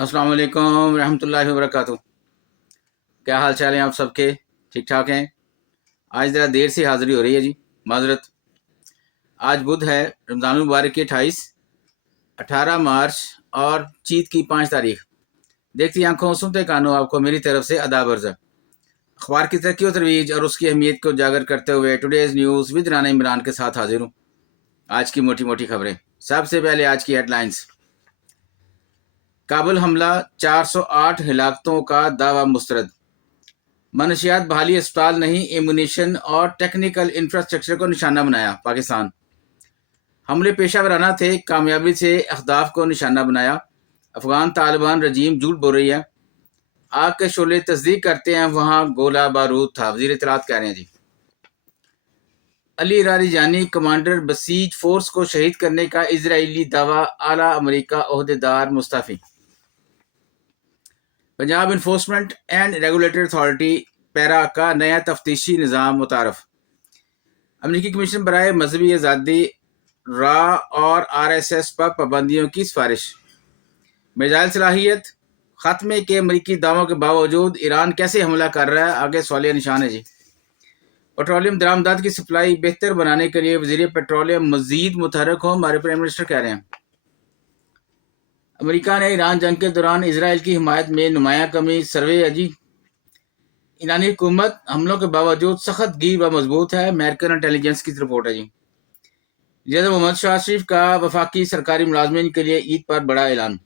अस्सलाम वालेकुम रहमतुल्लाहि वबरकातुहू। क्या हाल चाल हैं आप सबके? ठीक ठाक हैं? आज ज़रा देर से हाज़िरी हो रही है जी, माजरत। आज बुध है, रमज़ान मुबारक की 18 मार्च और चीत की 5 तारीख। देखती आंखों सुनते कानों आपको मेरी तरफ से आदाब अर्ज़। अखबार की तरक्की और तरवीज और उसकी अहमियत को उजागर करते हुए today's news with Rana Imran के साथ हाजिर हूँ। आज की मोटी मोटी खबरें। सबसे पहले आज की हेडलाइंस। काबुल हमला, 408 हिलाकतों का दावा मुस्तरद। मनशियात बहाली अस्पताल नहीं, एमुनेशन और टेक्निकल इंफ्रास्ट्रक्चर को निशाना बनाया पाकिस्तान। हमले पेशा वराना थे, कामयाबी से अहदाफ को निशाना बनाया। अफगान तालिबान रजीम झूठ बोल रही है। आग के शोले तस्दीक करते हैं वहां गोला बारूद था, वजीर इत्तलात कह रहे हैं जी। अली रारिजानी कमांडर बसीज फोर्स को शहीद करने का इजरायली दावा, आला अमेरिका ओहदेदार मुस्तफी। Punjab enforcement and regulatory authority PERA का नया तफ्तीशी निज़ाम मुतारफ। अमरीकी कमीशन बराए मजहबी आज़ादी रा और RSS पर पाबंदियों की सिफारिश। मिसाइल सलाहियत खात्मे के अमरीकी दावों के बावजूद ईरान कैसे हमला कर रहा है, आगे सवालिया निशान है जी। पेट्रोलियम दरामदात की सप्लाई बेहतर बनाने के लिए वजीर पेट्रोलियम मजीद मुतहरक हो, हमारे प्राइम मिनिस्टर कह रहे हैं। अमेरिका ने ईरान जंग के दौरान इसराइल की हिमायत में नुमाया कमी, सर्वे है जी। ईरानी हुकूमत हमलों के बावजूद सख्त गिर व मजबूत है, अमेरिकन इंटेलिजेंस की रिपोर्ट है जी। वज़ीर मोहम्मद शहबाज शरीफ का वफाकी सरकारी मुलाजमीन के लिए ईद पर बड़ा ऐलान।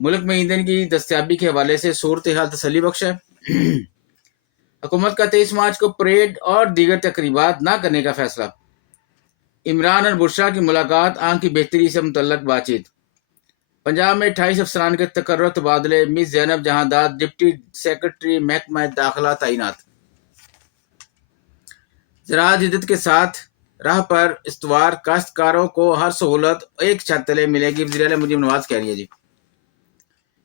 मुल्क में ईंधन की दस्तयाबी के हवाले से सूरत हाल तसल्ली बख्श है। हुकूमत का 23 मार्च को परेड और दीगर तकरीबात न करने का फैसला। इमरान और बुशरा की मुलाकात, आंख की बेहतरी से मुतल्लक बातचीत। पंजाब में 28 अफसरान के तकर्रुर तबादले, miss Zainab Jahandar deputy secretary महकमा दाखिला तैनात। ज़राअत जिद्दत के साथ राह पर इस्तवार, काश्तकारों को हर सहूलत एक छत तले मिलेगी, वज़ीर आला मुजीब नवाज कह रही है जी।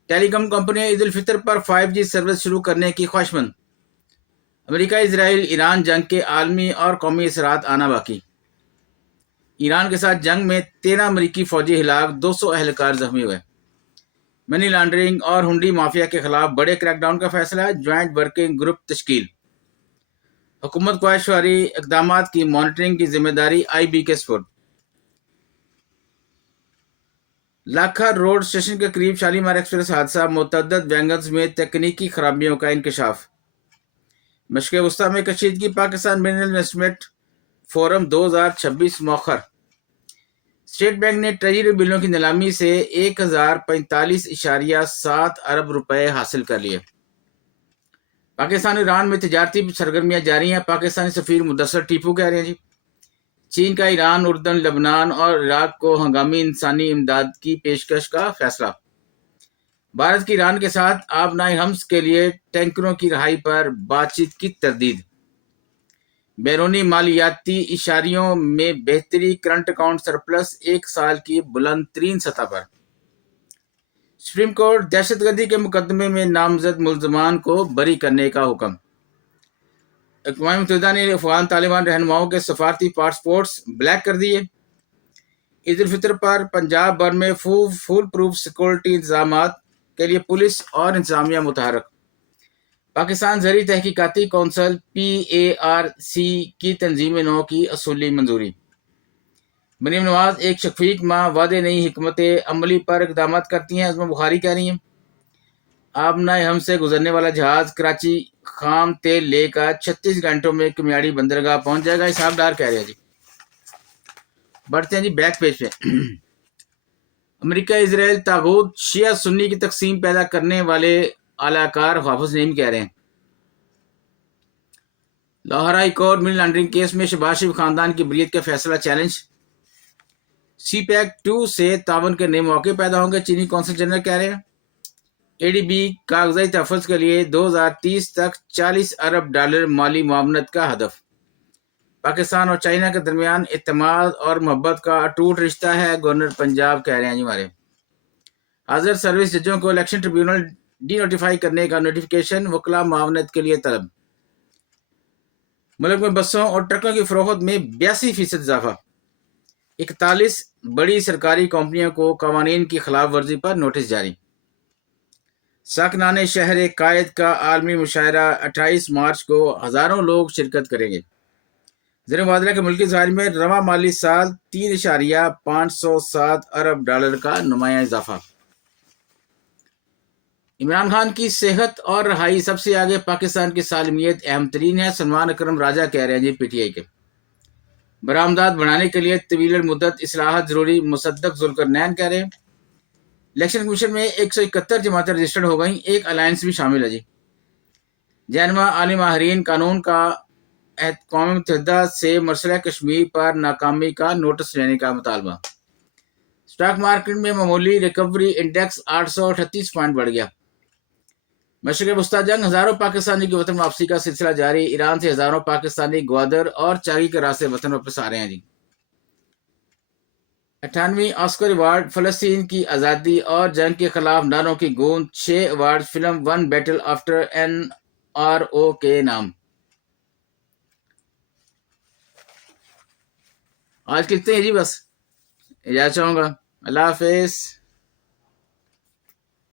टेलीकॉम कंपनियां ईद उल फितर पर 5G सर्विस शुरू करने की ख्वाहिशमंद। अमेरिका इसराइल ईरान जंग के आलमी और कौमी असरात आना बाकी। ईरान के साथ जंग में 13 अमरीकी फौजी हिलाक, 200 अहलकार जख्मी हुए। मनी लॉन्ड्रिंग और हुंडी माफिया के खिलाफ बड़े क्रैकडाउन का फैसला, ज्वाइंट वर्किंग ग्रुप तश्कील। हुकूमत ख्वाहिशवारी इकदाम की मॉनिटरिंग की जिम्मेदारी IB के सपुर्द। लाखा रोड स्टेशन के करीब शालीमार एक्सप्रेस हादसा, मुतअद्दिद वैगन्स में तकनीकी खराबियों का इंकशाफ। मशक़ वस्ता में कशीदगी, पाकिस्तान मिनरल इन्वेस्टमेंट फोरम 2026 मौखर। स्टेट बैंक ने ट्रेजरी बिलों की नीलामी से 1045.7 अरब रुपए हासिल कर लिए। पाकिस्तान ईरान में तिजारती सरगर्मियां जारी हैं, पाकिस्तानी सफीर मुदस्सर टीपू कह रहे हैं जी। चीन का ईरान, उर्दन, लेबनान और इराक को हंगामी इंसानी इमदाद की पेशकश का फैसला। भारत की ईरान के साथ आबनाई हम्स के लिए टैंकरों की रहाई पर बातचीत की तरदीद। बैरूनी मालियाती इशारियों में बेहतरी, करंट अकाउंट सरप्लस 1 साल की बुलंद तरीन सतह पर। सुप्रीम कोर्ट दहशतगर्दी के मुकदमे में नामजद मुल्जमान को बरी करने का हुक्म। अक़वाम मुत्तहिदा ने अफगान तालिबान रहनुमाओं के सफारती पासपोर्ट्स ब्लैक कर दिए। ईद उल फितर पर पंजाब भर में फुल प्रूफ सिक्योरिटी इंतजाम के लिए पुलिस और इंतजामिया मुतहरक। पाकिस्तान ज़री तहकीकाती कौंसल PARC की तंजीम नौ की असूली मंजूरी। मरीम नवाज एक शफीक माँ, वादे नहीं हिकमत अमली पर इकदाम करती हैं, अज़मा बुखारी कह रही हैं। आबनाए हम से गुजरने वाला जहाज कराची खाम तेल लेकर 36 घंटों में कमियाड़ी बंदरगाह पहुंच जाएगा, हिसाबदार कह रहे हैं जी। बढ़ते हैं जी बैक पेज पे। अमेरिका इसराइल तागूत शिया सुन्नी की तकसीम पैदा करने वाले आलाकार हाफिज नईम कह रहे हैं। Lahore high court money laundering case में शहबाज शरीफ खानदान की बरीयत का फैसला चैलेंज। CPEC 2 से तावन के नए मौके पैदा होंगे, चीनी कौंसल जनरल कह रहे हैं। ADB कागजाई तहफ़्फ़ुज़ के लिए 2030 तक $40 अरब माली मुआवनत का हदफ। पाकिस्तान और चाइना के दरमियान इत्तेमाद और मोहब्बत का अटूट रिश्ता है, गवर्नर पंजाब कह रहे हैं जी हमारे। हाजिर सर्विस जजों को इलेक्शन ट्रिब्यूनल डी नोटिफाई करने का नोटिफिकेशन, वकला मुआवनत के लिए तलब। मुल्क में बसों और ट्रकों की फरोख्त में 82% इजाफा। 41 बड़ी सरकारी कंपनियों को कवानीन की खिलाफ वर्जी पर नोटिस जारी। ساکنان شہر قائد کا عالمی مشاعرہ 28 مارچ کو ہزاروں لوگ شرکت کریں گے۔ زیر مبادلہ کے ملکی ذخائر میں رواں مالی سال 3.507 ارب ڈالر کا نمایاں اضافہ۔ عمران خان کی صحت اور رہائی سب سے آگے، پاکستان کی سالمیت اہم ترین ہے، سلمان اکرم راجہ کہہ رہے ہیں پی ٹی آئی کے۔ برآمدات بڑھانے کے لیے طویل المدت اصلاحات ضروری، مصدق ذوالقرنین کہہ رہے ہیں۔ الیکشن کمیشن میں 171 جماعتیں رجسٹرڈ ہو گئیں، ایک الائنس بھی شامل ہے جی۔ جینوا عالمی ماہرین قانون کا اقوام متحدہ سے مرسلہ کشمیر پر ناکامی کا نوٹس لینے کا مطالبہ۔ اسٹاک مارکیٹ میں معمولی ریکوری، انڈیکس 838 پوائنٹ بڑھ گیا۔ مشرق وسطی جنگ، ہزاروں پاکستانی کی وطن واپسی کا سلسلہ جاری، ایران سے ہزاروں پاکستانی گوادر اور چاگی کے راستے وطن واپس آ رہے ہیں جی۔ 98ویں آسکر ایوارڈ، فلسطین کی آزادی اور جنگ کے خلاف نعروں کی گونج، 6 award film one battle after NRO کے نام۔ آج کتنے ہیں جی، بس اجازت چاہوں گا، اللہ حافظ۔